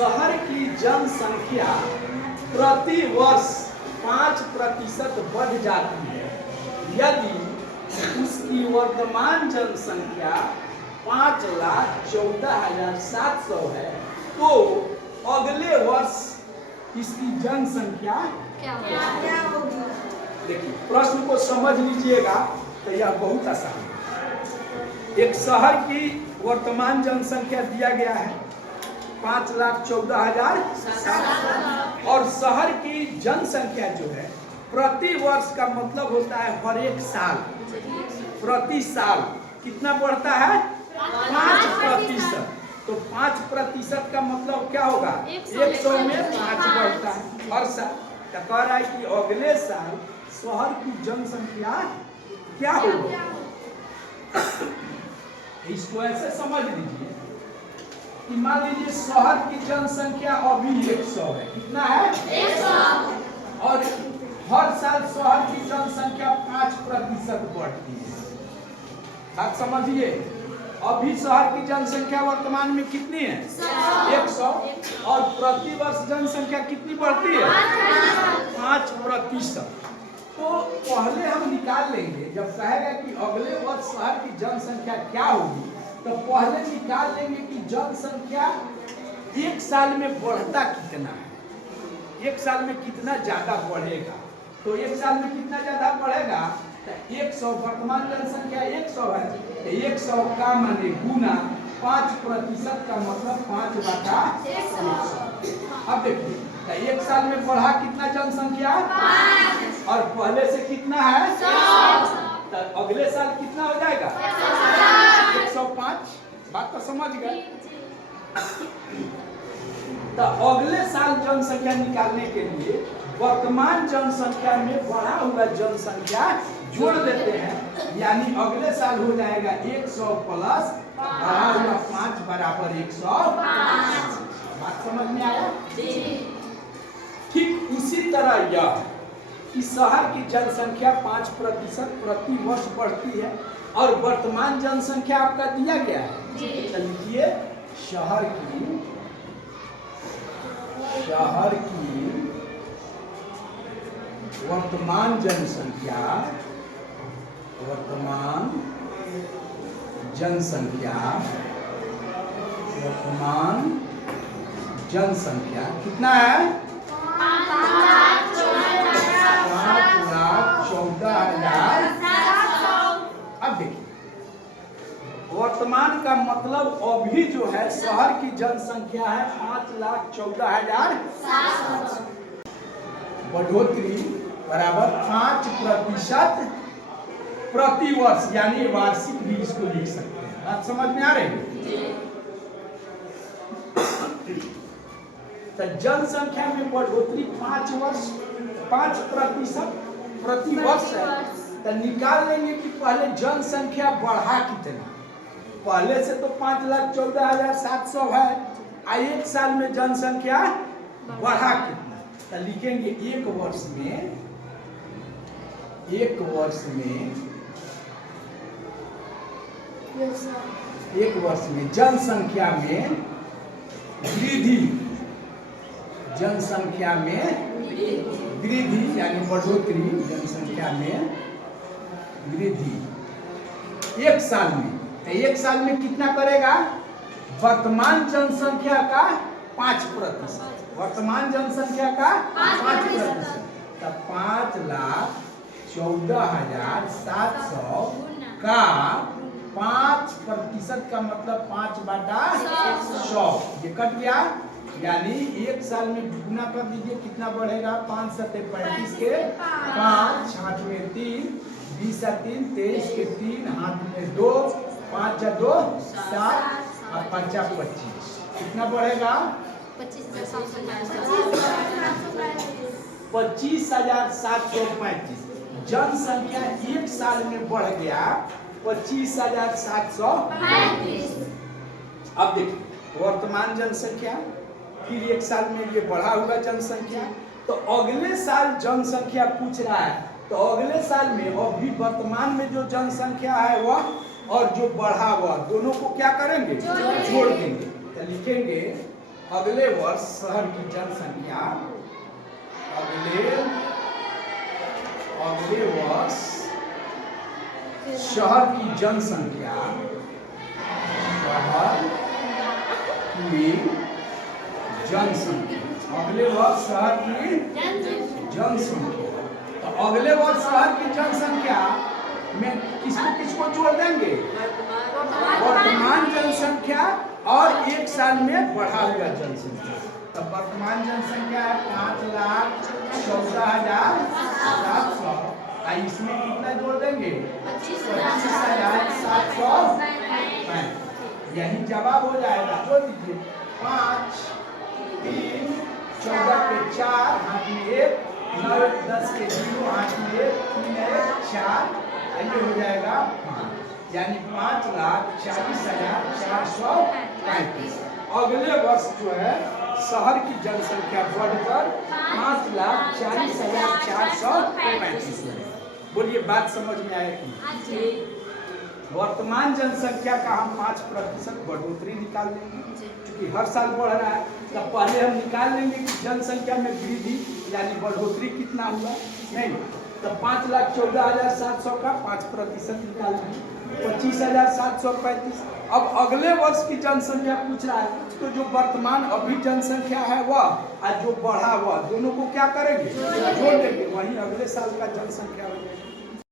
शहर की जनसंख्या प्रति वर्ष 5% बढ़ जाती है यदि उसकी वर्तमान जनसंख्या 5,14,700 है, तो अगले वर्ष इसकी जनसंख्या क्या होगी? देखिए, प्रश्न को समझ लीजिएगा तो यह बहुत आसान है। एक शहर की वर्तमान जनसंख्या दिया गया है 5,14,700 और शहर की जनसंख्या जो है प्रति वर्ष का मतलब होता है हर एक साल, प्रति साल कितना बढ़ता है? 5%। तो 5% का मतलब क्या होगा? 100 में 5 बढ़ता है हर साल। तो कह रहा है कि अगले साल शहर की जनसंख्या क्या होगी? इसको ऐसे समझ लीजिए कि मान लीजिए शहर की जनसंख्या अभी 100 है। कितना है? 100। और हर साल शहर की जनसंख्या 5% बढ़ती है। बात समझिए, अभी शहर की जनसंख्या वर्तमान में कितनी है? 100। और प्रति वर्ष जनसंख्या कितनी बढ़ती है? 5%। तो पहले हम निकाल लेंगे, जब कहेगा कि अगले वर्ष शहर की जनसंख्या क्या होगी, तो पहले निकाल लेंगे कि जनसंख्या एक साल में बढ़ता कितना है, एक साल में कितना ज्यादा बढ़ेगा। तो एक साल में कितना ज्यादा बढ़ेगा? तो 100, वर्तमान जनसंख्या 100 है, तो 100 का माने गुना 5% का मतलब 5/100। अब देखिए, तो एक साल में बढ़ा कितना जनसंख्या? 5। और पहले से कितना है? 100। तो अगले साल कितना हो जाएगा? 105। बात तो समझ गए। तो अगले साल जनसंख्या निकालने के लिए वर्तमान जनसंख्या में बढ़ा हुआ जनसंख्या जोड़ देते हैं, यानी अगले साल हो जाएगा 100 प्लस बढ़ा हुआ 5 बराबर 105। बात समझ में आया? ठीक उसी तरह यह कि शहर की जनसंख्या 5% प्रति वर्ष बढ़ती है और वर्तमान जनसंख्या आपका दिया गया है। चलिए, शहर की वर्तमान जनसंख्या कितना है? 5,14,700। अब देखिए, वर्तमान का मतलब अभी जो है शहर की जनसंख्या है 5,14,700। बढ़ोतरी बराबर 5% प्रति वर्ष, यानी वार्षिक भी इसको लिख सकते हैं। बात समझ में आ रही है? तो जनसंख्या में बढ़ोतरी 5% प्रति वर्ष है। तो निकाल लेंगे कि पहले जनसंख्या बढ़ा कितना। पहले से तो 5,14,700 है, एक साल में जनसंख्या बढ़ा कितना। तो लिखेंगे एक वर्ष में जनसंख्या में वृद्धि यानी बढ़ोतरी, जनसंख्या में वृद्धि एक साल में। तो एक साल में कितना करेगा? वर्तमान जनसंख्या का 5%, वर्तमान जनसंख्या का 5%। तो 5,14,700 का 5% का मतलब 5/100। ये कट गया, यानी एक साल में गुना कर दीजिए, कितना बढ़ेगा? 5 × 35 के 5, हाथ में 3, 20 × 3, 23 के 3, हाथ में 2, 5 × 2 7 और 5 × 25। कितना बढ़ेगा? 25,735। जनसंख्या एक साल में बढ़ गया 25,735। अब देखिए, वर्तमान जनसंख्या, फिर एक साल में ये बढ़ा हुआ जनसंख्या। तो अगले साल जनसंख्या पूछ रहा है, तो अगले साल में अभी वर्तमान में जो जनसंख्या है वह और जो बढ़ा हुआ दोनों को क्या करेंगे? जोड़ देंगे। तो लिखेंगे अगले वर्ष शहर की जनसंख्या अगले वर्ष शहर की जनसंख्या अगले वर्ष शहर की जनसंख्या। तो अगले वर्ष शहर की जनसंख्या में किसको जोड़ देंगे? वर्तमान जनसंख्या और एक साल में बढ़ा हुआ जनसंख्या। तो वर्तमान जनसंख्या है 5,14,700। इसमें कितना जोड़ देंगे? 25,735। यही जवाब हो जाएगा। जोड़ दीजिए 5, 3, 14 के 4, हाथ में 1, 9, 10 के 0, हाथ में 1, 3, 4, ये हो जाएगा 5, यानी 5,40,435। अगले वर्ष जो है शहर की जनसंख्या बढ़कर 5,40,435 है। बोलिए बात समझ में आए कि? वर्तमान जनसंख्या का हम 5% बढ़ोतरी निकाल लेंगे, क्योंकि हर साल बढ़ रहा है। तो पहले हम निकाल लेंगे कि जनसंख्या में वृद्धि यानी बढ़ोतरी कितना हुआ। नहीं, तो 5,14,700 का 5% निकाल लेंगे, 25,735। अब अगले वर्ष की जनसंख्या पूछ रहा है, तो जो वर्तमान अभी जनसंख्या है वह और जो बढ़ा हुआ दोनों को क्या करेंगे? जोड़ देंगे। वहीं अगले साल का जनसंख्या